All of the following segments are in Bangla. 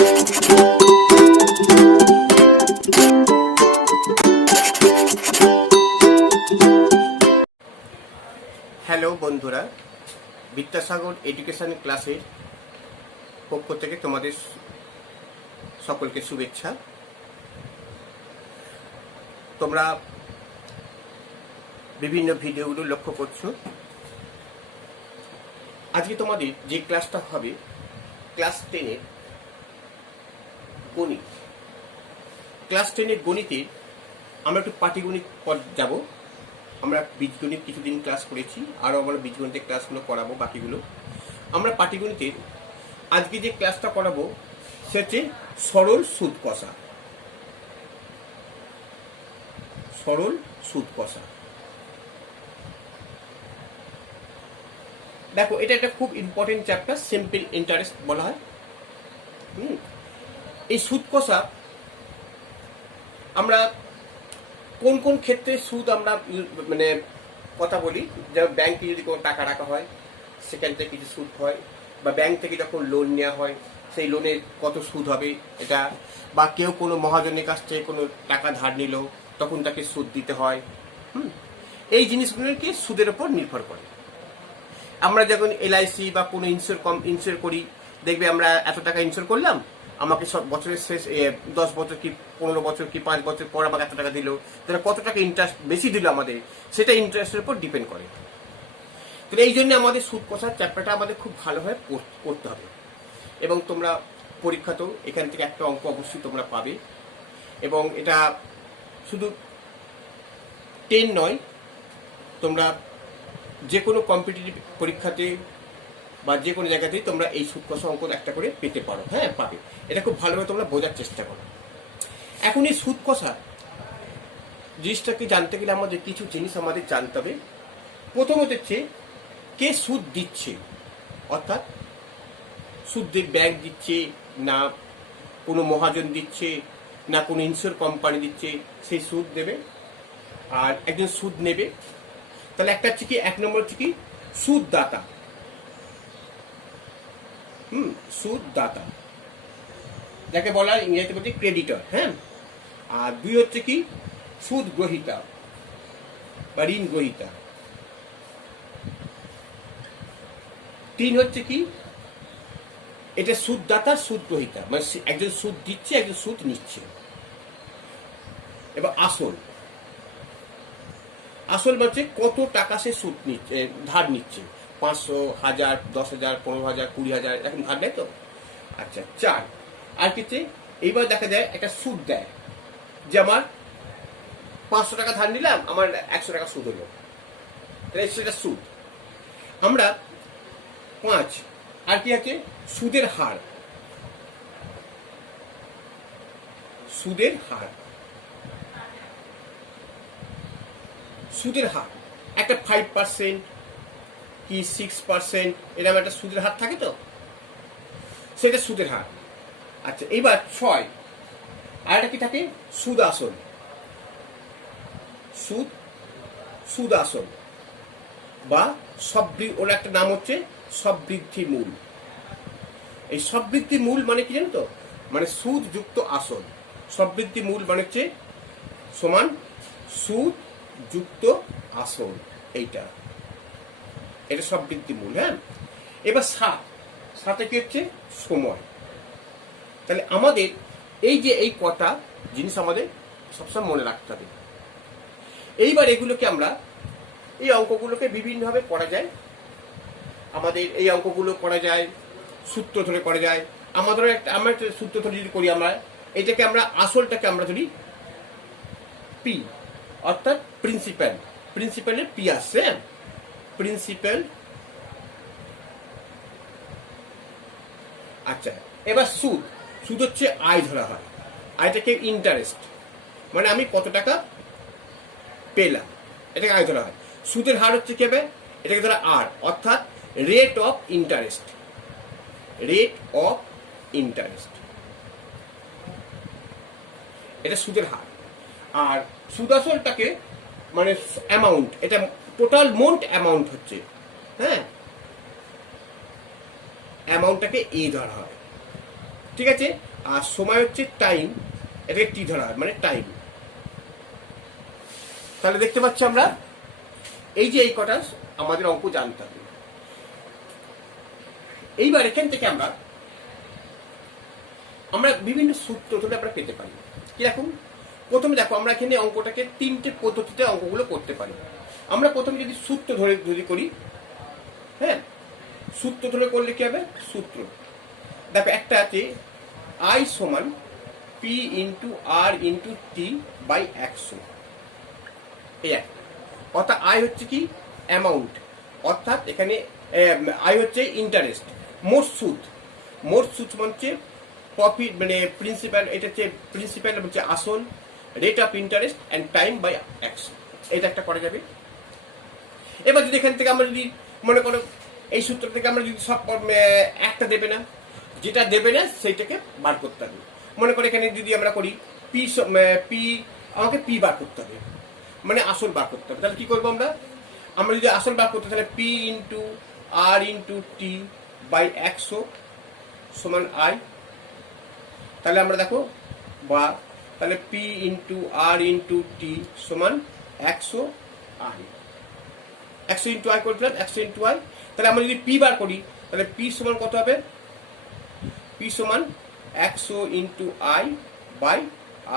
হ্যালো বন্ধুরা, বিদ্যাসাগর এডুকেশন ক্লাসের পক্ষ থেকে তোমাদের সকলকে শুভেচ্ছা। তোমরা বিভিন্ন ভিডিওগুলো লক্ষ্য করছো। আজকে তোমাদের যে ক্লাসটা হবে ক্লাস 10-এর গণিত। ক্লাস 10-এর গণিতে আমরা একটু পাটিগণিত পর যাব। আমরা বীজগণিত কিছুদিন ক্লাস করেছি, আরও আমরা বীজগণিতের ক্লাসগুলো করাবো। বাকিগুলো আমরা পাটিগণিতের আজকে যে ক্লাসটা করাবো সে হচ্ছে সরল সুদ কষা। সরল সুদ কষা, দেখো এটা একটা খুব ইম্পর্টেন্ট চ্যাপ্টার, সিম্পল ইন্টারেস্ট বলা হয়। এই সুদ কষা আমরা কোন কোন ক্ষেত্রে সুদ আমরা মানে কথা বলি, যেমন ব্যাংকে যদি কোনো টাকা রাখা হয় সেখান থেকে কিছু সুদ হয়, বা ব্যাংক থেকে যখন লোন নেওয়া হয় সেই লোনের কত সুদ হবে এটা, বা কেউ কোনো মহাজনের কাছ থেকে কোনো টাকা ধার নিল তখন তাকে সুদ দিতে হয়। এই জিনিসগুলোকে সুদের উপর নির্ভর করে। আমরা যখন এলআইসি বা কোনো ইন্স্যুর করি, দেখবে আমরা এত টাকা ইন্স্যুর করলাম, আমাকে সব বছরের শেষ 10 বছর কি 15 বছর কি 5 বছর পর আমাকে এত টাকা দিল, তাহলে কত টাকা ইন্টারেস্ট বেশি দিল আমাদের, সেটা ইন্টারেস্টের উপর ডিপেন্ড করে। তো এই জন্য আমাদের সুদ কষার চ্যাপ্টারটা আমাদের খুব ভালোভাবে পড়তে হবে। এবং তোমরা পরীক্ষাতেও এখান থেকে একটা অঙ্ক অবশ্যই তোমরা পাবে। এবং এটা শুধু 10 নয়, তোমরা যে কোনো কম্পিটিটিভ পরীক্ষাতে বা যে কোনো জায়গাতেই তোমরা এই সুদ কষা অঙ্ক একটা করে পেতে পারো। হ্যাঁ, পাবে। এটা খুব ভালোভাবে তোমরা বোঝার চেষ্টা করো। এখন এই সুদ কষা জিনিসটাকে জানতে গেলে আমাদের কিছু জিনিস আমাদের জানতে হবে। প্রথমত হচ্ছে কে সুদ দিচ্ছে, অর্থাৎ সুদ ব্যাংক দিচ্ছে না কোনো মহাজন দিচ্ছে না কোনো ইন্স্যুর কোম্পানি দিচ্ছে, সেই সুদ দেবে আর একজন সুদ নেবে। তাহলে একটা হচ্ছে কি, 1 নম্বর হচ্ছে কি সুদদাতা। সুদদাতা যাকে বলা হয় ইংরেজিতে বলছে ক্রেডিটর। হ্যাঁ, আর 2 হচ্ছে কি সুদ গ্রহীতা বা ঋণ গ্রহীতা। 3 হচ্ছে কি, এটা সুদদাতা সুদ গ্রহীতা, মানে একজন সুদ দিচ্ছে একজন সুদ নিচ্ছে। এবার আসল, আসল মানে কত টাকা সে সুদ নিচ্ছে, ধার নিচ্ছে, 500, 1000, 10,000, 15,000, 20,000 এখন ধার নেয় তো। আচ্ছা, 4 আর কিছু। এইবার দেখা যায় একটা সুদ দেয়, যে আমার 500 টাকা ধার নিলাম, আমার 100 টাকা সুদ হলো, সেটা সুদ। আমরা 5 আর কি আছে, সুদের হার। সুদের হার, সুদের হার একটা 5% কি 6% এরকম একটা সুদের হার থাকে তো, সেটা সুদের হার। আচ্ছা, এইবার 6 আর একটা কি থাকে, সুদ আসল। সুদ আসল বা ওর একটা নাম হচ্ছে সববৃদ্ধি মূল। এই সববৃদ্ধি মূল মানে কি জানো তো, মানে সুদ যুক্ত আসল। সববৃদ্ধি মূল মানে হচ্ছে সমান সুদ যুক্ত আসল, এটা সববৃদ্ধি মূল। হ্যাঁ, এবার 7 কি হচ্ছে সময়। তাহলে আমাদের এই যে এই কটা জিনিস আমাদের সবসময় মনে রাখতে হবে। এইবার এগুলোকে আমরা এই অঙ্কগুলোকে বিভিন্নভাবে করা যায়। আমাদের এই অঙ্কগুলো করা যায় সূত্র ধরে করা যায়। আমরা একটা সূত্র ধরে যদি করি, আমরা এটাকে আমরা আসলটাকে আমরা ধরি পি, অর্থাৎ প্রিন্সিপালের পি আসছে। প্রিন্সিপাল। আচ্ছা, এবার সুদ হচ্ছে আয় ধরা হয়। আয়টাকে ইন্টারেস্ট, মানে আমি কত টাকা পেলাম, এটাকে আয় ধরা হয়। সুদের হার হচ্ছে কি হবে, এটাকে ধরা আর, অর্থাৎ rate of interest. Rate of interest, এটা সুদের হার। আর সুদ আসলটাকে মানে অ্যামাউন্ট, এটা টোটাল মোট অ্যামাউন্ট হচ্ছে। হ্যাঁ, অ্যামাউন্টটাকে এ ধরা হয়। ঠিক আছে। আর সময় হচ্ছে টাইম, এটাকে টি ধরা হয়, মানে টাইম। তাহলে দেখতে পাচ্ছি আমরা এই যে এই কটা আমাদের অঙ্ক জানতে হবে। এইবার এখান থেকে আমরা বিভিন্ন সূত্র ধরে আমরা পেতে পারি। কিরকম? প্রথমে দেখো, আমরা এখানে অঙ্কটাকে 3টে পদ্ধতিতে অঙ্কগুলো করতে পারি। আমরা প্রথমে যদি সূত্র ধরে যদি করি, হ্যাঁ, সূত্র ধরে করলে কি হবে? সূত্র দেখো, একটা আছে আই সমান P into R into T by 100। এই একটা, অর্থাৎ আই হচ্ছে কি? অ্যামাউন্ট, অর্থাৎ এখানে আই হচ্ছে ইন্টারেস্ট, মোট সুদ। মোট সুদ হচ্ছে প্রফিট, মানে প্রিন্সিপাল, এটা হচ্ছে প্রিন্সিপাল হচ্ছে আসল, rate of interest and time by 100। এটা একটা করা যাবে। এবার যদি এখান থেকে আমরা যদি মনে করো এই সূত্র থেকে আমরা যদি সব একটা দেবে না, যেটা দেবে না সেইটাকে বার করতে হবে। মনে করো এখানে যদি আমরা করি পি, পি আমাকে পি বার করতে হবে, মানে আসল বার করতে হবে। তাহলে কি করবো আমরা? আমরা যদি আসল বার করতে, তাহলে P into R into T by 100 সমান আই। তাহলে আমরা দেখো, বা তাহলে P into R into T সমান 100 আই, 100 ইন্টু আই করছিলাম, 100 ইন্টু আই। তাহলে আমরা যদি পি বার করি, তাহলে পি সমান কত হবে? পি সমান 100 into I by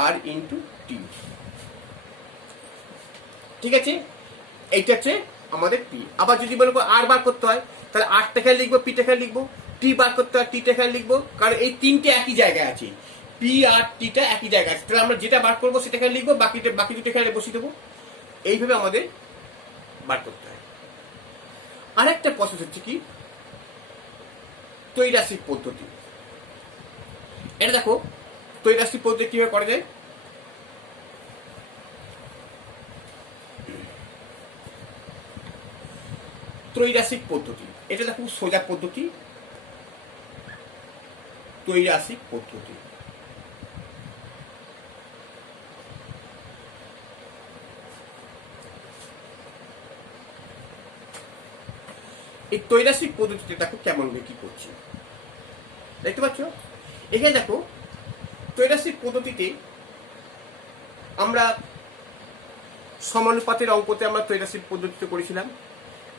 R into T. ঠিক আছে, এইটা হচ্ছে আমাদের পি। আবার যদি মনে করো আর বার করতে হয়, তাহলে আর টাকায় লিখবো, পি টাকায় লিখবো। টি বার করতে হয়, টি টাকায় লিখবো, কারণ এই তিনটে একই জায়গায় আছে, পি আর টিটা একই জায়গায় আছে। তাহলে আমরা যেটা বার করবো সেটাকে লিখবো, বাকি দুটো এখানে বসিয়ে দেবো। এইভাবে আমাদের বার করতে হয়। আরেকটা প্রসেস হচ্ছে কি? ত্রৈরাশিক পদ্ধতি। এটা দেখো, ত্রৈরাশিক পদ্ধতি কিভাবে করা যায়। ত্রৈরাশিক পদ্ধতি, এটা দেখো সোজা পদ্ধতি, ত্রৈরাশিক পদ্ধতি। এই ত্রৈরাশিক পদ্ধতিতে দেখো কেমন কি করছি, দেখতে পাচ্ছ? এখানে দেখো, ত্রৈরাশিক পদ্ধতিতে আমরা সমানুপাতের অঙ্কতে আমরা ত্রৈরাশিক পদ্ধতিতে করেছিলাম।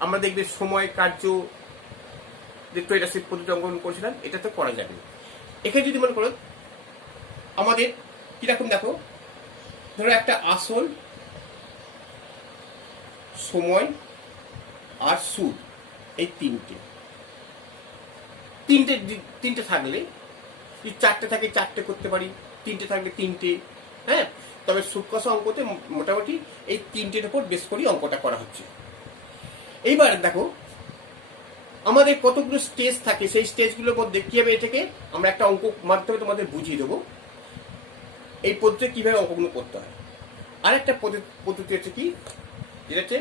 আমরা দেখবে সময় কার্য যে ত্রৈরাশিক পদ্ধতি অঙ্কন করেছিলাম, এটা তো করা যাবে। এখানে যদি মনে করো আমাদের কিরকম, দেখো ধরো একটা আসল, সময় আর সুদ, এই তিনটে থাকলে, যদি 4টে থাকে 4টে করতে পারি, 3টে থাকলে 3টে, হ্যাঁ। তবে সুদ কষা অঙ্কতে মোটামুটি এই 3টের উপর বেশ করে অঙ্কটা করা হচ্ছে। এইবার দেখো আমাদের কতগুলো স্টেজ থাকে, সেই স্টেজগুলোর মধ্যে কিভাবে এটাকে আমরা একটা অঙ্ক মাধ্যমে তোমাদের বুঝিয়ে দেবো এই পদ্ধতি কিভাবে অঙ্কগুলো করতে হয়। আরেকটা পদ্ধতি হচ্ছে কি, যেটা হচ্ছে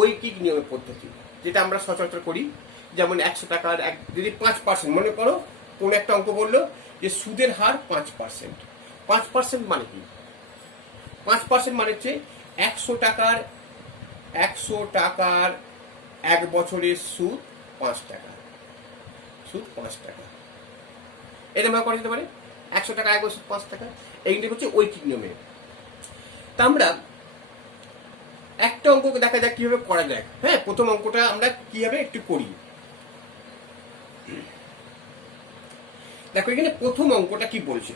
ঐকিক নিয়মের পদ্ধতি, যেটা আমরা সচরাচর করি। যেমন 100 টাকার যদি 5%, মনে করো কোন একটা অঙ্ক বললো যে সুদের হার 5%। 5% মানে কি? 5% মানে হচ্ছে 100 টাকার 1 বছরের সুদ 5 টাকা, সুদ 5 টাকা। এরকম করা যেতে পারে, 100 টাকা 1 বছর 5 টাকা। এইটা হচ্ছে ঐকিক নিয়মে। তা আমরা একটা অঙ্ক দেখা যাক কিভাবে করা যায়। হ্যাঁ, প্রথম অঙ্কটা আমরা কিভাবে একটু করি। দেখো এখানে প্রথম অঙ্কটা কি বলছে,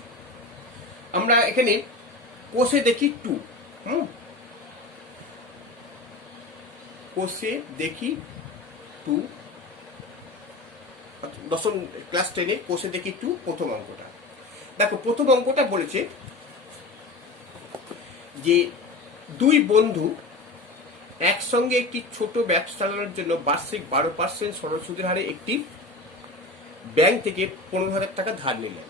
আমরা এখানে কোষে দেখি 2, কোষে দেখি 2, দশম ক্লাস 10-এ কোষে দেখি 2 প্রথম অঙ্কটা। দেখো প্রথম অঙ্কটা বলেছে যে দুই বন্ধু একসঙ্গে একটি ছোট ব্যবসা চালানোর জন্য বার্ষিক 12% সরল সুদের হারে একটি ব্যাংক থেকে 15,000 টাকা ধার নিলেন।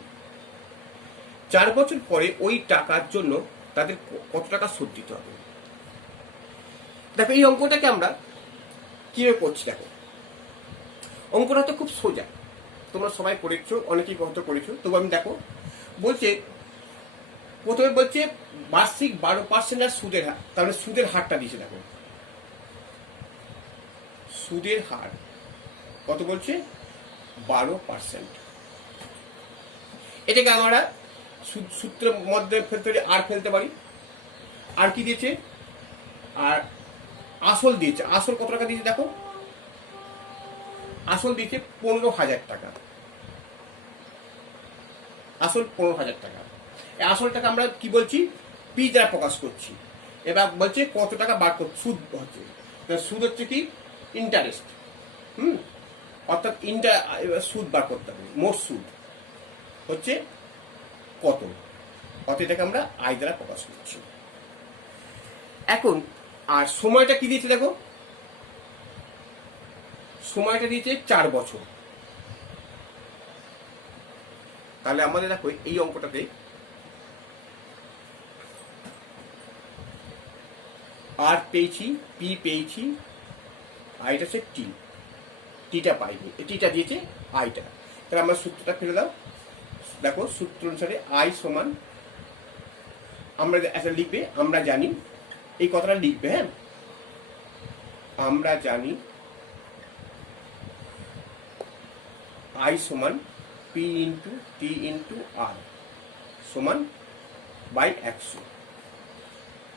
4 বছর পরে ওই টাকার জন্য তাদের কত টাকা শোধ দিতে হবে। দেখো এই অঙ্কটাকে আমরা কিভাবে করছি, দেখো অঙ্কটা তো খুব সোজা, তোমরা সবাই করেছো, অনেকেই হয়তো করেছো। তবু আমি দেখো বলছে, প্রথমে বলছে বার্ষিক 12% আর সুদের হার, তাহলে সুদের হারটা দিয়েছে। দেখো সুদের হার কত বলছে, 12%। এটাকে আমরা সূত্রের মধ্যে ফেলতে পারি, আর ফেলতে পারি। আর কি দিয়েছে, আর আসল দিয়েছে। আসল কত টাকা দিয়েছে দেখো, আসল দিয়েছে 15,000 টাকা। আসল 15,000 টাকা। এই আসলটাকে আমরা কি বলছি, পি দ্বারা প্রকাশ করছি। এবার বলছে কত টাকা বার করতে, সুদ হচ্ছে। সুদ হচ্ছে কি, ইন্টারেস্ট। অর্থাৎ সুদ বার করতে হবে। মোট সুদ হচ্ছে কত, অত এটাকে আমরা আয় দ্বারা প্রকাশ করছি। এখন আর সময়টা কি দিয়েছে দেখো, সময়টা দিয়েছে 4 বছর। তাহলে আমাদের দেখো এই অঙ্কটাতে আর পেয়েছি, পি পেয়েছি, আইটা হচ্ছে টি, টিটা পাইনি, টিটা দিয়েছে আইটা। তাহলে আমরা সূত্রটা ফেলে দাও। দেখো সূত্র অনুসারে আই সমান, আমরা একটা লিখবে, আমরা জানি, এই কথাটা লিখবে। হ্যাঁ, আমরা জানি আই সমান পি ইন্টু টি ইন্টু আর সমান বাই 100।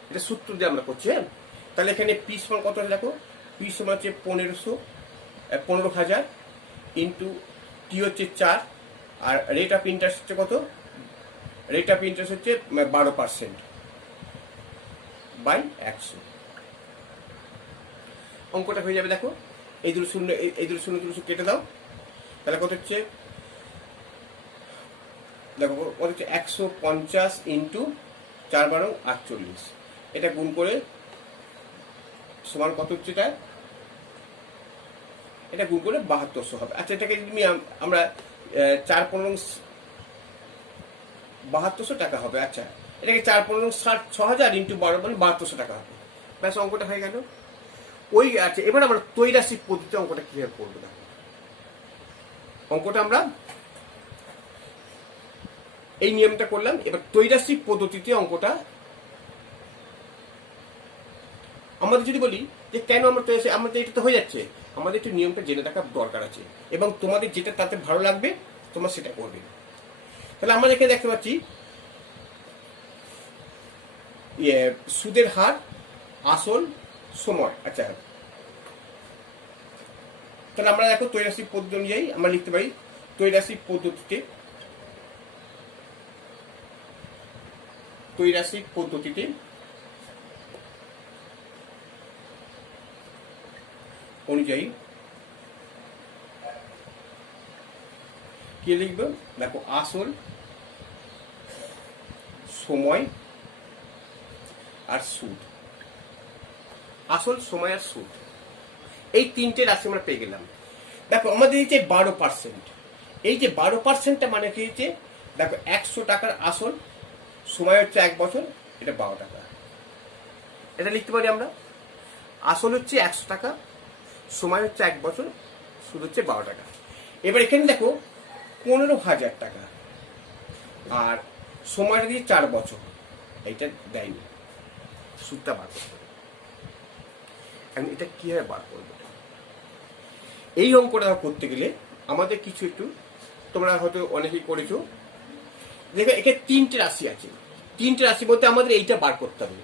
এটা সূত্র দিয়ে আমরা করছি। হ্যাঁ, তাহলে এখানে পি সমান কত আছে দেখো, পি সমান হচ্ছে 15,000 ইন্টু টি হচ্ছে 4, আর রেট অফ ইন্টারেস্ট হচ্ছে কত, রেট অফ ইন্টারেস্ট হচ্ছে 12% বাই 100। অঙ্কটা হয়ে যাবে দেখো, এই দুটো শূন্য, এই দুটো শূন্য দুটো কেটে দাও। তাহলে কত হচ্ছে দেখো, কত হচ্ছে 150 ইন্টু 4 12 48। এটা গুণ করে সমান কত হচ্ছে, এটা গুণ করে 7200 হবে। আচ্ছা, এটাকে আমরা 4 15 7200 টাকা হবে। আচ্ছা, এটাকে 4 15 6000 ইন্টু 12 মানে 7200 টাকা হবে। ব্যাস, অঙ্কটা হয়ে গেল। ওই আছে। এবার আমরা ত্রৈরাশিক পদ্ধতিতে অঙ্কটা কিভাবে করবো দেখো। অঙ্কটা আমরা এই নিয়মটা করলাম। এবার ত্রৈরাশিক পদ্ধতিতে অঙ্কটা আমাদের যদি বলি যে কেন আমরা আমাদের এটা তো হয়ে যাচ্ছে, আমাদের একটু নিয়মটা জেনে থাকার দরকার আছে, এবং তোমাদের যেটা তাতে ভালো লাগবে তোমরা সেটা করবে। তাহলে আমরা এখানে দেখতে পাচ্ছি সুদের হার, আসল, সময়। আচ্ছা, তাহলে আমরা দেখো ত্রৈরাশিক পদ্ধতি অনুযায়ী আমরা লিখতে পারি, ত্রৈরাশিক পদ্ধতিতে অনুযায়ী কি লিখবে দেখো, আসল, সময় আর সুদ। আসল, সময় আর সুদ, এই তিনটে রাশি আমরা পেয়ে গেলাম। দেখো আমাদের এই যে 12%, এই যে 12%টা মানে কি হচ্ছে দেখো, 100 টাকার আসল, সময় হচ্ছে 1 বছর, এটা 12 টাকা। এটা লিখতে পারি আমরা, আসল হচ্ছে 100 টাকা, সময় হচ্ছে 1 বছর, সুদ হচ্ছে 12 টাকা। এবার এখানে দেখো 15,000 টাকা, আর সময়টা দিয়ে 4 বছর, এইটা দেয়নি, সুদটা বার করতে হবে। এখন এটা কিভাবে বার করবো, এই অঙ্কটা করতে গেলে আমাদের কিছু একটু, তোমরা হয়তো অনেকেই করেছো, দেখো এখানে 3টে রাশি আছে, 3টে রাশির মধ্যে আমাদের এইটা বার করতে হবে।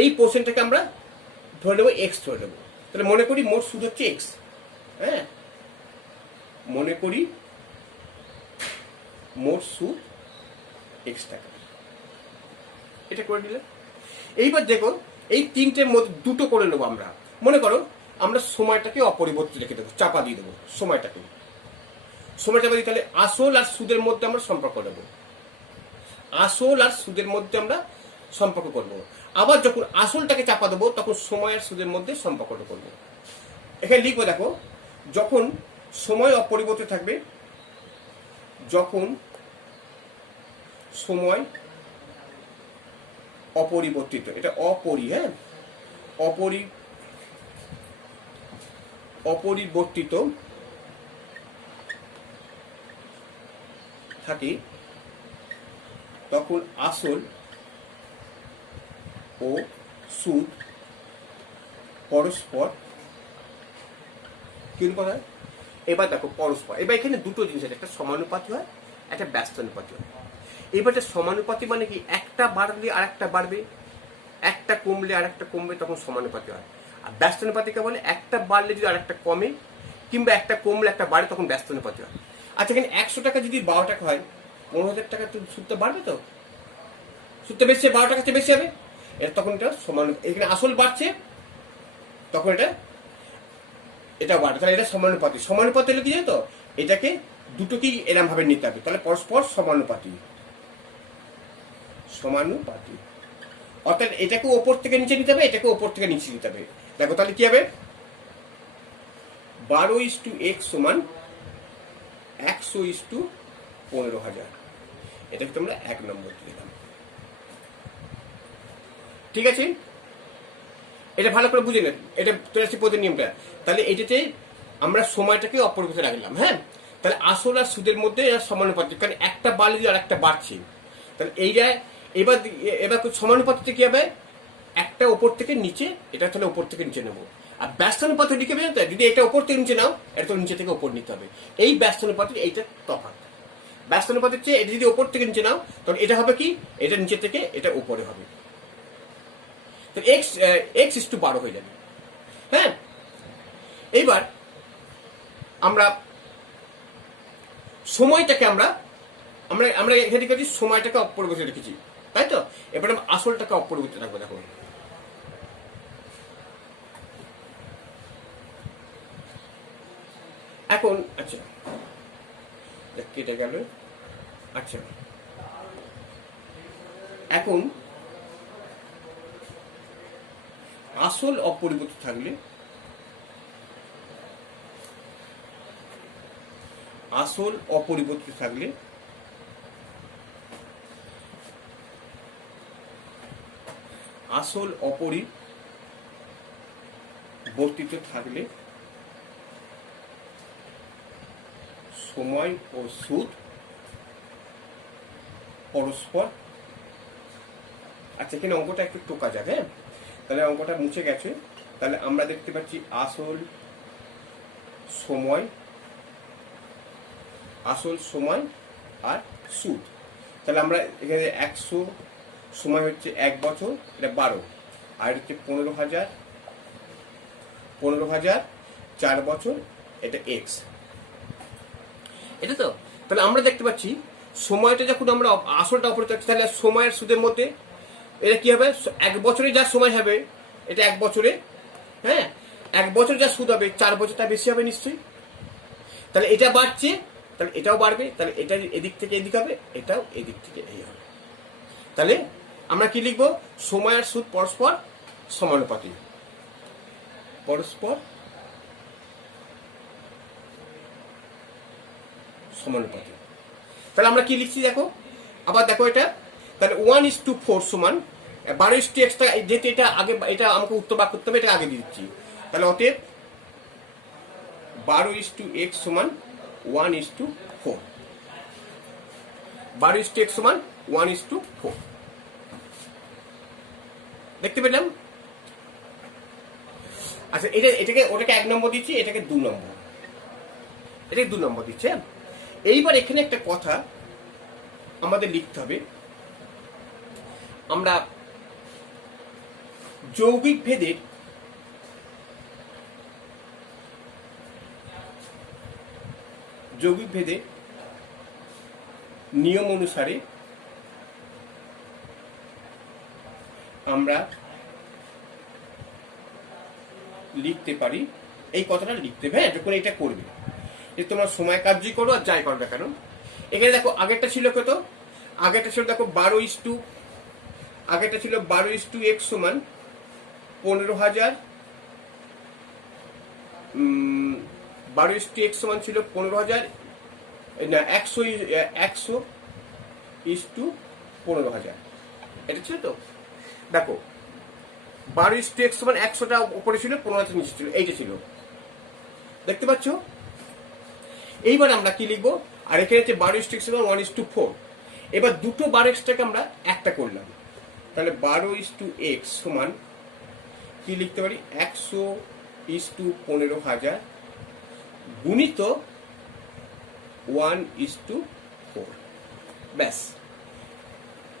এই পোর্শনটাকে আমরা ধরে নেবো এক্স ধরে নেবো। তাহলে মনে করি মোট সুদ হচ্ছে এক্স। হ্যাঁ, মনে করি মোট সুদ এক্স টাকা, এটা করে নিলে। এইবার দেখো এই 3টের মধ্যে দুটো করে নেবো আমরা। মনে করো আমরা সময়টাকে অপরিবর্তিত রেখে দেবো, চাপা দিয়ে দেবো সময়টাকে, সময়টা দিয়ে, তাহলে আসল আর সুদের মধ্যে আমরা সম্পর্ক দেবো, আসল আর সুদের মধ্যে আমরা সম্পর্ক করব। আবার যখন আসলটাকে চাপা দেবো তখন সময় আর সুদের মধ্যে সম্পর্কটা করবো। এখানে লিখবো দেখো, যখন সময় অপরিবর্তিত থাকবে, যখন সময় অপরিবর্তিত, এটা হ্যাঁ, অপরিবর্তিত থাকে, তখন আসল ও সুদ পরস্পর কি কথা। এবার দেখো পরস্পর, এবার এখানে দুটো জিনিস আছে, একটা সমানুপাতি হয়, একটা ব্যস্তানুপাতি হয়। এবারে সমানুপাতি মানে কি, একটা বাড়লে আর একটা বাড়বে, একটা কমলে আর একটা কমবে, তখন সমানুপাতি হয়। আর ব্যস্তানুপাতিকে বলে একটা বাড়লে যদি আর একটা কমে, কিংবা একটা কমলে একটা বাড়ে, তখন ব্যস্তানুপাতি হয়। আচ্ছা, এখানে 100 টাকা যদি 12 টাকা হয়, 15,000 টাকা তো সুদটা বাড়বে, তো সুদটা বেশি, 12 টাকা চেয়ে বেশি হবে, এটা তখন এটা সমান। এখানে আসল বাড়ছে, তখন এটা বাড়বে, তাহলে এটা সমানুপাতি। সমানুপাতি হলে কি জানো তো, এটাকে দুটোকেই এরম ভাবে নিতে হবে, তাহলে পরস্পর সমানুপাতি। সমানুপাতি অর্থাৎ এটাকে ওপর থেকে নিচে নিতে হবে, এটাকে ওপর থেকে নিচে নিতে হবে। দেখো তাহলে কি হবে, 12:x সমান 100:15,000। এটাকে তোমরা 1 নম্বর দিলাম। ঠিক আছে, এটা ভালো করে বুঝে নেন, এটা 83 পদের নিয়মটা। তাহলে এটাতে আমরা সময়টাকে অপরিবর্তিত রাখলাম। হ্যাঁ, তাহলে আসল আর সুদের মধ্যে এরা সমানুপাতিক, কারণ একটা বাড়লে আর একটা বাড়ছে। তাহলে এইটা এবার এবার সমানুপাতিতে কি হবে, একটা ওপর থেকে নিচে, এটা তাহলে ওপর থেকে নিচে নেবো। আর ব্যস্তানুপাত লিখে বেরোতে, যদি এটা ওপর থেকে নিচে নাও, এটা তো নিচে থেকে ওপর নিতে হবে। এই ব্যস্তানুপাতির এইটা তফাৎ। ব্যস্তানুপাতের চেয়ে এটা যদি ওপর থেকে নিচে নাও, তখন এটা হবে কি, এটা নিচে থেকে এটা উপরে হবে। তো x:12 হয়ে যাবে। হ্যাঁ, এইবার আমরা সময়টাকে আমরা আমরা আমরা এখানে দেখেছি সময়টাকে অপরিবর্তিত রেখেছি, তাই তো। এবার আমরা আসলটাকে অপরিবর্তিত রাখবো। দেখো এখন, আচ্ছা কেটে গেল। আচ্ছা, এখন আসল অপরিবর্তিত থাকলে, আসল অপরিবর্তিত থাকলে আসল অপরিবর্তিত থাকলে সময় ও সুদ পরস্পর। আচ্ছা, এখানে অঙ্কটা একটু টোকা যাক। হ্যাঁ, তাহলে অঙ্কটা মুছে গেছে। তাহলে আমরা দেখতে পাচ্ছি আসল সময় আর সুদ। তাহলে আমরা এখানে 100 সময় হচ্ছে 1 বছর, এটা 12, আর হচ্ছে 15,000 4 বছর, এটা x। এটা তো, তাহলে আমরা দেখতে পাচ্ছি সময়টা যখন আমরা আসলটা অপরিবর্তিত থাকছে, তাহলে সময়ের সুদের মধ্যে এটা কি হবে, 1 বছরে যা সময় হবে, এটা 1 বছরে, হ্যাঁ 1 বছর যা সুদ হবে, 4 বছরটা বেশি হবে নিশ্চয়ই। তাহলে এটা বাড়ছে, তাহলে এটাও বাড়বে, তাহলে এটা এদিক থেকে এদিক হবে, এটাও এদিক থেকে এই হবে। তাহলে আমরা কি লিখবো, সময় আর সুদ পরস্পর সমানুপাতিক। পরস্পর সমানুপাতিক। তাহলে আমরা কি লিখছি দেখো, আবার দেখো এটা, তাহলে 1:4 সমান 12:x, যেহেতু এটা আগে, এটা আমাকে উত্তর বাক করতে হবে, এটা আগে দিয়ে দিচ্ছি। তাহলে অতএব 12:x সমান 1:4। 12:x সমান 1:4 দেখতে পেলাম। আচ্ছা, এটাকে ওটাকে 1 নম্বর দিচ্ছি, এটাকে 2 নম্বর, এটাকে 2 নম্বর দিচ্ছে। এইবার এখানে একটা কথা আমাদের লিখতে হবে, আমরা যৌগিক ভেদে নিয়ম অনুসারে আমরা লিখতে পারি। এই কথাটা লিখতে হবে, হ্যাঁ, যখন এটা করবে, যে তোমরা সময় কার্যই করো আর যাই করবে কেন। এখানে দেখো আগেরটা ছিল কত, আগেরটা ছিল দেখো 12:x সমান 15,000। 12:x সমান ছিল 15,000, না 100:15,000, এটা ছিল তো। দেখো 12:x সমান 100টা উপরে ছিল, 15,000 নিচে ছিল, এইটা ছিল, দেখতে পাচ্ছ। এইবার আমরা কি লিখবো, আর এখানে হচ্ছে 12:x সমান 1:4। এবার দুটো 12xটাকে আমরা একটা করলাম, তাহলে 12:x সমান কি লিখতে পারি, 100:15,000 গুণিত 1:4। ব্যাস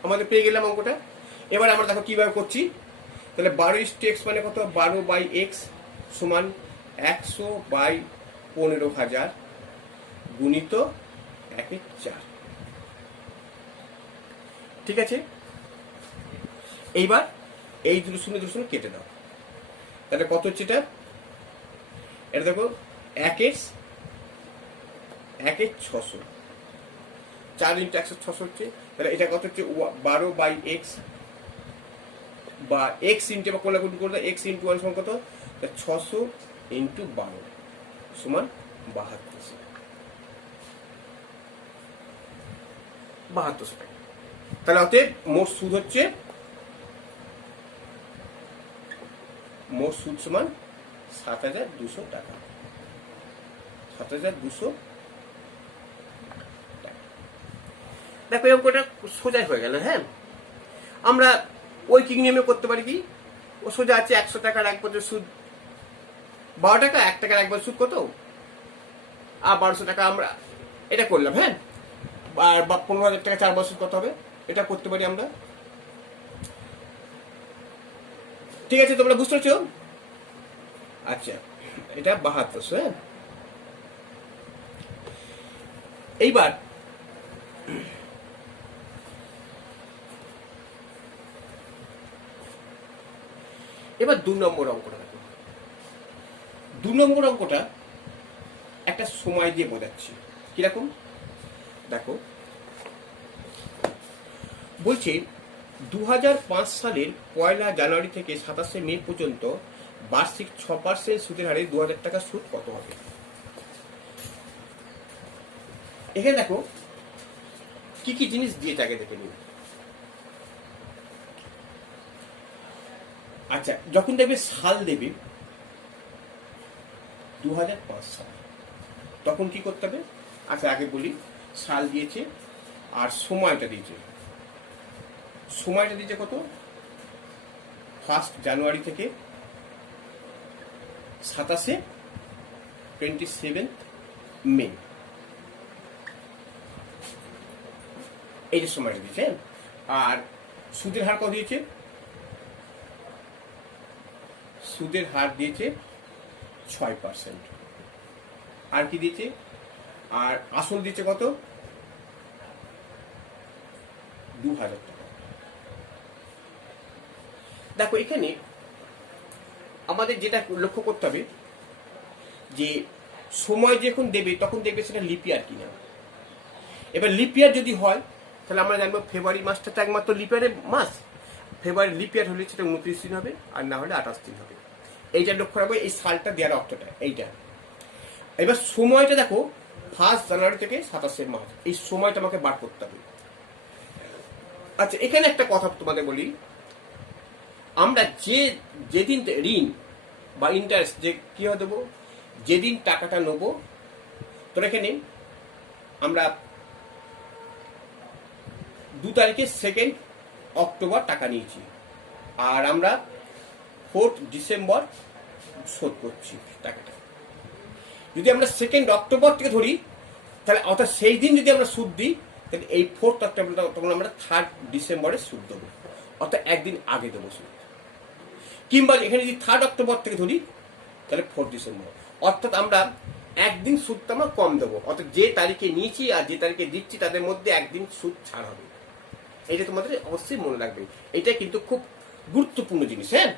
আমাদের পেয়ে গেলাম অঙ্কটা। এবার আমরা দেখো কিভাবে করছি। তাহলে 12x মানে কত, 12/x সমান 100/15,000 গুণিত 1/4। ঠিক আছে, এইবার এই দুটো শূন্য কেটে দাও। তাহলে কত হচ্ছে এটা, এটা দেখো 1x 600, 4 × 100 600 হচ্ছে। তাহলে এটা কত হচ্ছে 12/x বা x ইন্টু বা কোলা গুণ করে x ইন্টু 1 সমান কত, 600 × 12 সমান 7200 টাকা। তাহলে অতএব মোট সুদ হচ্ছে, মোট সুদ সমান 7200 টাকা। 7200 টাকা। দেখো এই অঙ্কটা সোজাই হয়ে গেল। হ্যাঁ, আমরা ঐকিক নিয়মে করতে পারি কি, ও সোজা আছে 100 টাকার 1 বছর সুদ 12 টাকা, 1 টাকার 1 বছর সুদ কত, আর 1200 টাকা আমরা এটা করলাম। হ্যাঁ, আর 15,000 টাকা 4 বছর কত হবে, এটা করতে পারি আমরা। ঠিক আছে, তোমরা বুঝতে পারছো? আচ্ছা, এটা 7200। হ্যাঁ, এইবার এবার 2 নম্বর অঙ্কটা দেখো। 2 নম্বর অঙ্কটা একটা সময় দিয়ে বোঝাচ্ছি। কিরকম দেখো, বলছে 2005 সালের 1 জানুয়ারি থেকে 27 মে পর্যন্ত বার্ষিক 6% সুদের হারে 2000 টাকা সুদ কত হবে। এখানে দেখো কি কি জিনিস দিয়ে তাকে দেখে নিন। আচ্ছা, যখন দেখবে সাল দেবে 2005 সাল, তখন কি করতে হবে। আচ্ছা, আগে বলি, সাল দিয়েছে আর সময়টা দিয়েছে। সময়টা দিয়েছে কত, 1 জানুয়ারি থেকে 27 মে, এই যে সময়টা দিয়েছে। আর সুদের হার কত দিয়েছে, সুদের হার দিয়েছে 6%। আর কি দিয়েছে, আর আসল দিয়েছে কত, 2000 টাকা। দেখো এখানে আমাদের যেটা লক্ষ্য করতে হবে যে সময় যখন দেবে তখন দেখবে সেটা লিপিয়ার কিনা। এবার লিপিয়ার যদি হয় তাহলে আমরা জানবো ফেব্রুয়ারি মাসটা তো একমাত্র লিপিয়ারের মাস, ফেব্রুয়ারি লিপিয়ার হলে সেটা 29 দিন হবে, আর না হলে 28 দিন হবে। এইটা লক্ষ্য রাখবো, এই সালটা দেওয়ার অর্থটা এইটা। এবার সময়টা দেখো 1 জানুয়ারি থেকে 27 মার্চ, এই সময়টা আমাকে বার করতে হবে। আচ্ছা, এখানে একটা কথা তোমাদের বলি, আমরা যেদিন ঋণ বা ইন্টারেস্ট যে কি হয় দেবো, যেদিন টাকাটা নেবো, তো এখানে আমরা 2 তারিখে 2 অক্টোবর টাকা নিয়েছি, আর আমরা 4 ডিসেম্বর শোধ করছি টাকাটা। যদি আমরা 2 অক্টোবর থেকে ধরি, তাহলে অর্থাৎ সেই দিন যদি আমরা সুদ দিই, তাহলে এই 4 অক্টোবর তখন আমরা 3 ডিসেম্বরে সুদ দেবো, অর্থাৎ একদিন আগে দেবো সুদ। কিংবা এখানে যদি 3 অক্টোবর থেকে ধরি, তাহলে 4 ডিসেম্বর, অর্থাৎ আমরা একদিন সুদটা আমরা কম দেবো। অর্থাৎ যে তারিখে নিয়েছি আর যে তারিখে দিচ্ছি তাদের মধ্যে একদিন সুদ ছাড় হবে। এটা তোমাদের অবশ্যই মনে রাখবে, এটা কিন্তু খুব গুরুত্বপূর্ণ জিনিস। হ্যাঁ,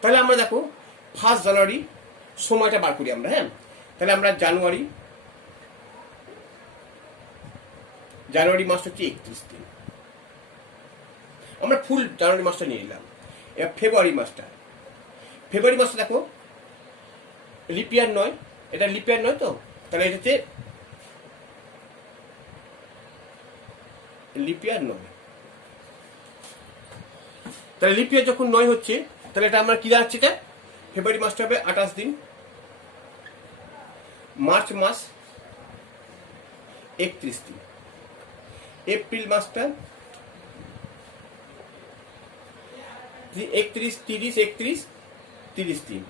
তাহলে আমরা দেখো 1 জানুয়ারি সময়টা বার করি আমরা। হ্যাঁ, তাহলে আমরা জানুয়ারি মাস হচ্ছে 31 দিন, আমরা ফুল জানুয়ারি মাসটা নিয়ে নিলাম। এবার ফেব্রুয়ারি মাসটা দেখো লিপিয়ার নয়, এটা লিপিয়ার নয়, তো তাহলে এটাতে লিপিয়ার নয়। তাহলে লিপিয়ার যখন 9 হচ্ছে, তাহলে এটা আমরা কি দাঁড়াচ্ছে, এটা ফেব্রুয়ারি মাসটা হবে 28 দিন, মার্চ মাস 31 দিন, এপ্রিল মাসটা 31, 30 দিন।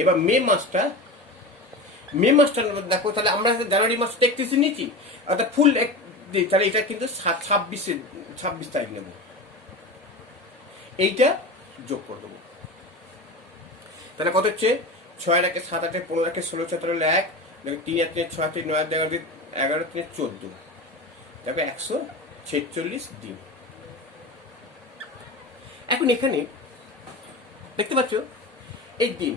এবার মে মাসটা দেখো, তাহলে আমরা জানুয়ারি মাসটা 31 দিন নিয়েছি, অর্থাৎ ফুল তাহলে এটা কিন্তু 26 তারিখ নেব, এইটা যোগ করে দেবো। তাহলে কত হচ্ছে 6 1 7 8 15 1 16 17 1 3 8 6 8 9 11 11 14, তারপরে 146 দিন। এখন এখানে দেখতে পাচ্ছ এই দিন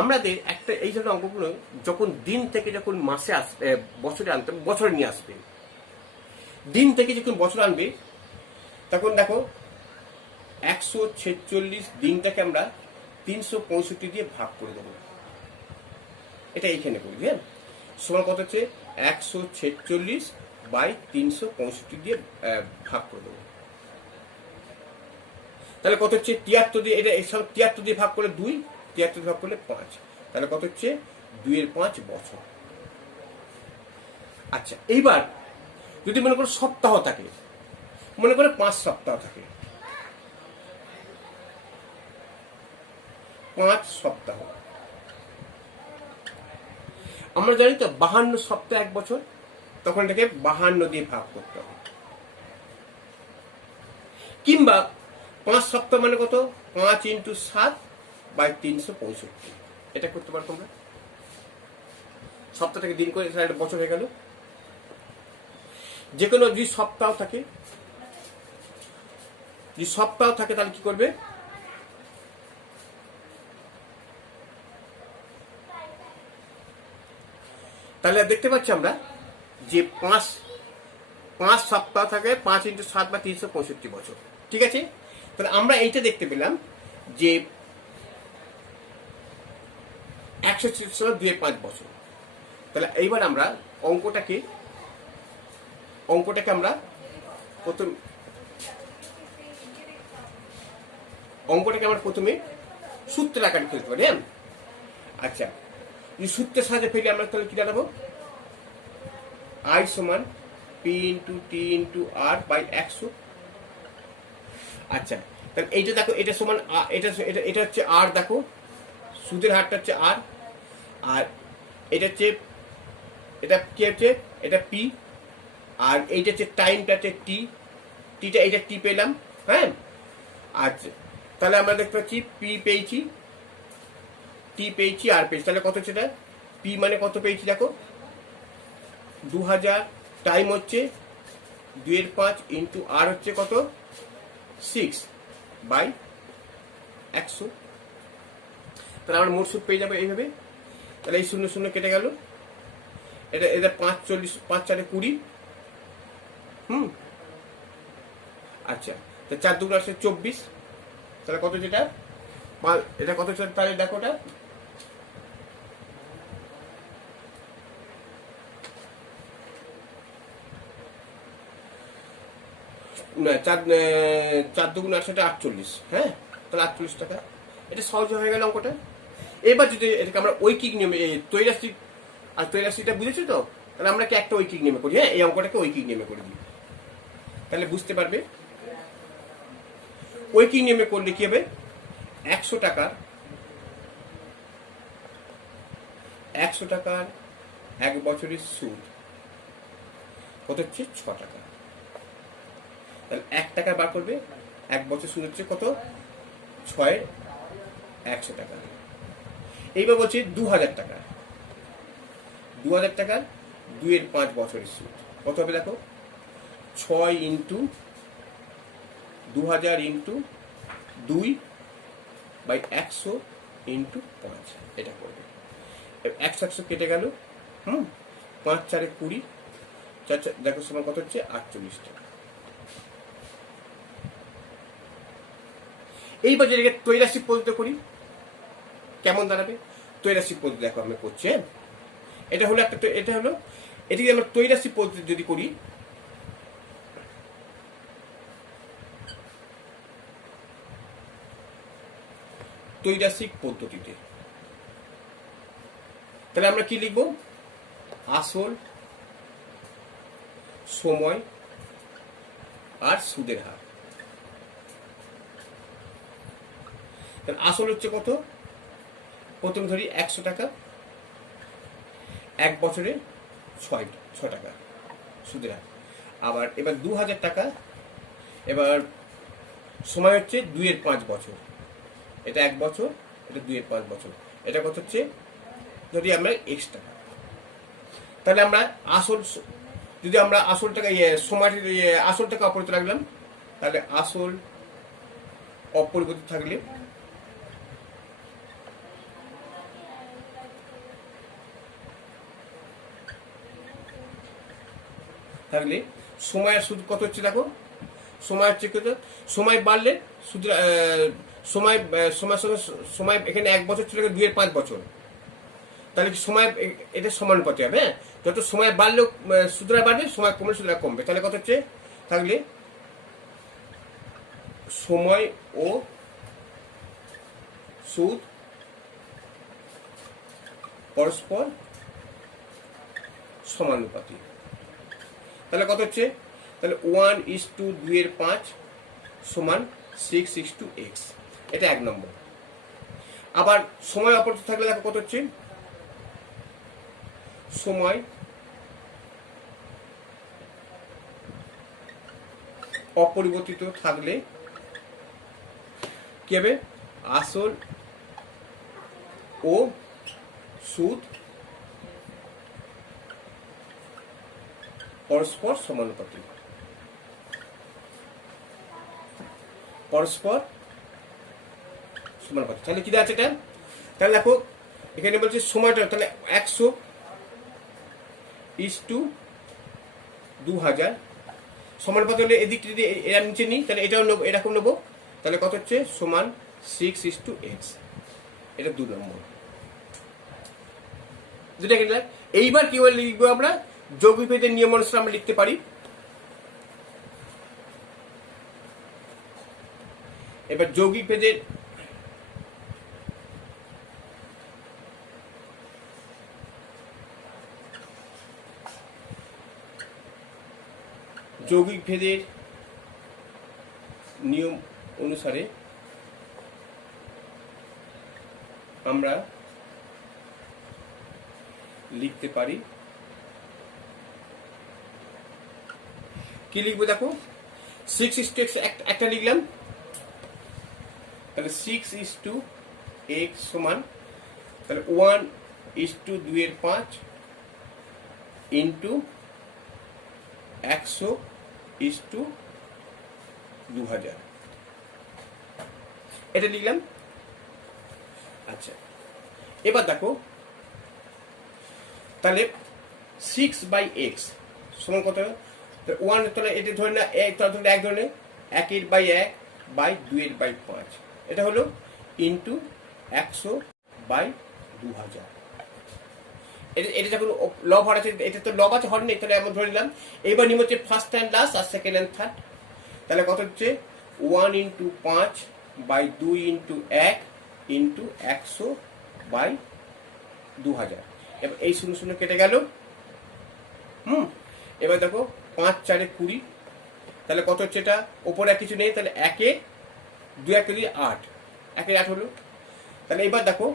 আমাদের একটা এই ধরনের অঙ্কগুলো যখন দিন থেকে যখন মাসে আসবে, বছরে আনতে বছরে নিয়ে আসবে, দিন থেকে যখন বছর আনবে তখন দেখো 146 দিনটাকে আমরা 365 দিয়ে ভাগ করে দেবো। এটা এইখানে করি, হ্যাঁ, সমান কত হচ্ছে 146/365 দিয়ে ভাগ করে দেবো। তাহলে কত হচ্ছে 73 দিয়ে, এটা 73 দিয়ে ভাগ করলে 2, 73 দিয়ে ভাগ করলে 5, তাহলে কত হচ্ছে 2-5 বছর। আচ্ছা, এইবার যদি মনে করো সপ্তাহ থাকে, মনে করো 5 সপ্তাহ থাকে, 5 সপ্তাহ, আমরা জানি তো 52 সপ্তাহ 1 বছর, তখন এটাকে 52 দিয়ে ভাগ করতে হবে। কিংবা 5 সপ্তাহ মানে কত, 5 × 7/365, এটা করতে পারো তোমরা। সপ্তাহটাকে দিন করে একটা বছর হয়ে গেল। যে কোনো যদি সপ্তাহ থাকে, তাহলে কি করবে, তাহলে দেখতে পাচ্ছি আমরা যে 5 সপ্তাহ থাকে, 5 × 7/365 বছর, ঠিক আছে। তাহলে আমরা এইটা দেখতে পেলাম যে 146/2-5 বছর। তাহলে এইবার আমরা অঙ্কটাকে আমরা প্রথমে সূত্রের আকারে ফেলতে পারি, হ্যাঁ। আচ্ছা, এই সূত্রের সাহায্যে ফেলে আমরা তাহলে কি জানাবো, I সমান P × T × R/100। আচ্ছা, তাহলে এইটা দেখো, এটা সমান এটা হচ্ছে আর, দেখো সুদের হারটা হচ্ছে আর, আর এটা হচ্ছে, এটা কি হচ্ছে, এটা পি, আর এইটা হচ্ছে টাইমটা হচ্ছে টিটা, এটা টি পেলাম, হ্যাঁ। আচ্ছা, তাহলে আমরা দেখতে পাচ্ছি পি পেয়েছি, টি পেয়েছি, আর পেয়েছি, তাহলে কত হচ্ছে, এটা পি মানে কত পেয়েছি দেখো 2000, টাইম হচ্ছে 2/5 × আর হচ্ছে কত 6/100। তাহলে আমরা মোট সুদ পেয়ে যাবো এইভাবে। তাহলে এই 0 0 কেটে গেল, এটা 5 40, 5 4 20, আচ্ছা, তো 4 2 আসে 24, তাহলে কত যেটা, এটা কত, তাহলে দেখো এটা না, 4 2 আসে 48, হ্যাঁ, তাহলে 48 টাকা। এটা সহজ হয়ে গেল অঙ্কটা। এবার যদি এটাকে আমরা ঐকিক নিয়মে, ত্রৈরাশি আর ত্রৈরাশিটা বুঝেছো তো, তাহলে আমরা কি একটা ঐকিক নিয়মে করি, হ্যাঁ, এই অঙ্কটাকে ঐকিক নিয়মে করে দিই, তাহলে বুঝতে পারবে। ঐকিক নিয়মে করলে কি হবে, 100 টাকার 1 বছরের সুদ কত হচ্ছে 6 টাকা। তাহলে 1 টাকা বার করবে, 1 বছর সুদ হচ্ছে কত, 6 100 টাকা। এইবার বলছি 2000 টাকা, 2000 টাকার 2/5 বছরের সুদ কত হবে দেখো, 6 × 2000 × 2/100 × 5, এটা করবে। 100 কেটে গেল, 5 4 20, 4 দেখো সমান কত হচ্ছে 48 টাকা। এইবার যেটাকে ত্রৈরাশিক পদ্ধতি করি, কেমন দাঁড়াবে, ত্রৈরাশিক পদ্ধতি দেখো আমরা করছি, এটা হলো একটা, এটা হলো, এটাকে আমরা ত্রৈরাশিক পদ্ধতি যদি করি, ত্রৈরাশিক পদ্ধতিতে তাহলে আমরা কি লিখব, আসল, সময় আর সুদের হার। তাহলে আসল হচ্ছে কত, প্রথম ধরি 100 টাকা, 1 বছরে 6 টাকা সুদের হার। আবার এবার 2000 টাকা, এবার সময় হচ্ছে 2-5 বছর, এটা 1 বছর, এটা 2-5 বছর, এটা কত হচ্ছে যদি আমরা x টাকা, তাহলে আমরা আসল যদি আমরা আসল টাকা সময় আসল টাকা অপরিবর্তিত রাখলাম, তাহলে আসল অপরিবর্তিত থাকলে সময়ের সুদ কত হচ্ছে দেখো, সময় হচ্ছে কত, সময় বাড়লে সুদ সময় সময় সময় এখানে 1 বছর ছিল 2-5 বছর, তাহলে সময় এটা সমানুপাতি হবে। হ্যাঁ, যত সময় বাড়লেও সুদরা বাড়বে, সময় কমলে সুদরা কমবে। তাহলে কত হচ্ছে থাকলে সময় ও সুদ পরস্পর সমানুপাতি। তাহলে কত হচ্ছে, তাহলে 1:2 সমান 6:x, এটা 1 নম্বর। আবার সময় অপরিবর্তিত থাকলে দেখো কত হচ্ছে, সময় অপরিবর্তিত থাকলে কি হবে, আসল ও সুদ পরস্পর সমানুপাতি, পরস্পর সমানুপাতি। তাহলে কি আছে এটা, তাহলে দেখো এখানে বলছে সময়টা, তাহলে 100:2000 সমানুপাতি হলে এদিকটা যদি এরা নিচে নিই, তাহলে এটাও নেবো, এরকম নেবো, তাহলে কত হচ্ছে সমান 6:x, এটা 2 নম্বর। যেটা কি এইবার কি বলে লিখবো আমরা, যৌগিক ভেদের নিয়ম অনুসারে আমরা লিখতে পারি। এবার যৌগিক ভেদের নিয়ম অনুসারে আমরা লিখতে পারি। কি লিখবো দেখো, 6:x একটা লিখলাম, তাহলে 6:x সমান, তাহলে 1:2 ইন্টু 100:2000, এটা লিখলাম। আচ্ছা, এবার দেখো তাহলে 6/x সমান কত, 1, তাহলে এটা ধরে না 1, তাহলে 1 ধরে 1/1/2/5, এটা হলো ইন্টু 100/2000। এটা যখন লব হর আছে, এটা তো লব আছে, হর নেই, তাহলে আমরা ধরে নিলাম। এইবার নিয়ম হচ্ছে ফার্স্ট অ্যান্ড লাস্ট আর সেকেন্ড অ্যান্ড থার্ড। তাহলে কত হচ্ছে 1/5/2 ইন্টু 100/2000। এবার এই 0 কেটে গেল। এবার দেখো 5×4 20, তাহলে কত হচ্ছে, এটা ওপরে আর কিছু নেই, তাহলে 2 8, 8 হলো। তাহলে এবার দেখো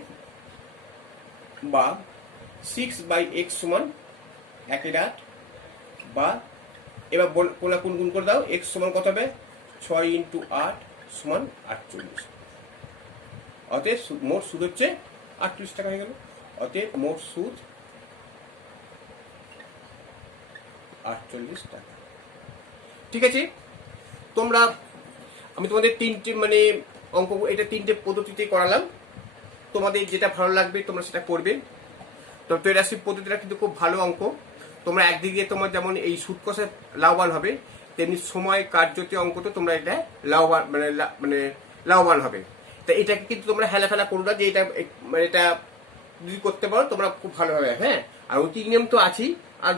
বা 6/x সমান 1/8, বা এবার কোন গুণ করে দাও, x সমান কত হবে, 6 × 8 সমান 48। অতএব মোট সুদ হচ্ছে 48 টাকা হয়ে গেল। অতএব মোট সুদ 48 টাকা। ঠিক আছে, তোমরা আমি তোমাদের 3টে মানে অঙ্ক, এটা 3টে পদ্ধতিতে করালাম, তোমাদের যেটা ভালো লাগবে তোমরা সেটা করবে। তো ত্রৈরাশিক পদ্ধতিটা কিন্তু খুব ভালো অঙ্ক। তোমরা একদিকে তোমার যেমন এই সুদ কষে লাভবান হবে, তেমনি সময় কার্যতে অঙ্কতে তোমরা এটা লাভবান মানে লাভবান হবে। তা এটাকে কিন্তু তোমরা হেলাফেলা করো না, যে এটা মানে এটা যদি করতে পারো তোমরা খুব ভালো হবে। হ্যাঁ, আর ঐকিক নিয়ম তো আছেই, আর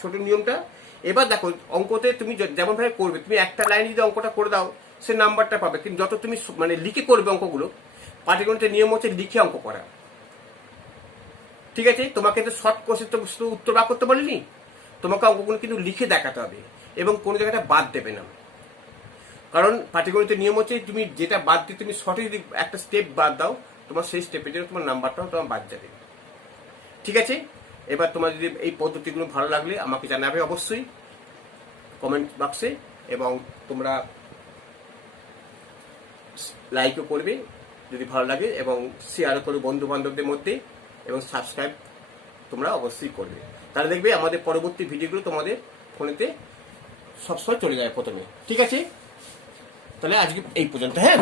ছোট নিয়মটা। এবার দেখো অঙ্কতে তুমি যেমন ভাবে করবে, তুমি একটা লাইনে যদি অঙ্কটা করে দাও সে নাম্বারটা পাবে, কিন্তু যত তুমি মানে লিখে করবে অঙ্কগুলো, পাটিগণিতের নিয়ম হচ্ছে লিখে অঙ্ক করা। ঠিক আছে, তোমাকে তো শর্ট কোশ্চেন তো উত্তর বার করতে বলিনি, তোমাকে অঙ্কগুলো কিন্তু লিখে দেখাতে হবে এবং কোনো জায়গাটা বাদ দেবে না। কারণ পাটিগণিতের নিয়ম হচ্ছে তুমি যেটা বাদ দিয়ে তুমি সঠিক যদি একটা স্টেপ বাদ দাও, তোমার সেই স্টেপের জন্য তোমার নাম্বারটাও তোমার বাদ যাবে। ঠিক আছে, এবার তোমার যদি এই পদ্ধতিগুলো ভালো লাগলে আমাকে জানাবে অবশ্যই। কমেন্ট বক্সে, এবং তোমরা লাইকও করবে যদি ভালো লাগে, এবং শেয়ারও করবে বন্ধু বান্ধবদের মধ্যে, এবং সাবস্ক্রাইব তোমরা অবশ্যই করবে। তাহলে দেখবে আমাদের পরবর্তী ভিডিওগুলো তোমাদের ফোনেতে সবসময় চলে যায় প্রথমে। ঠিক আছে, তাহলে আজকে এই পর্যন্ত। হ্যাঁ।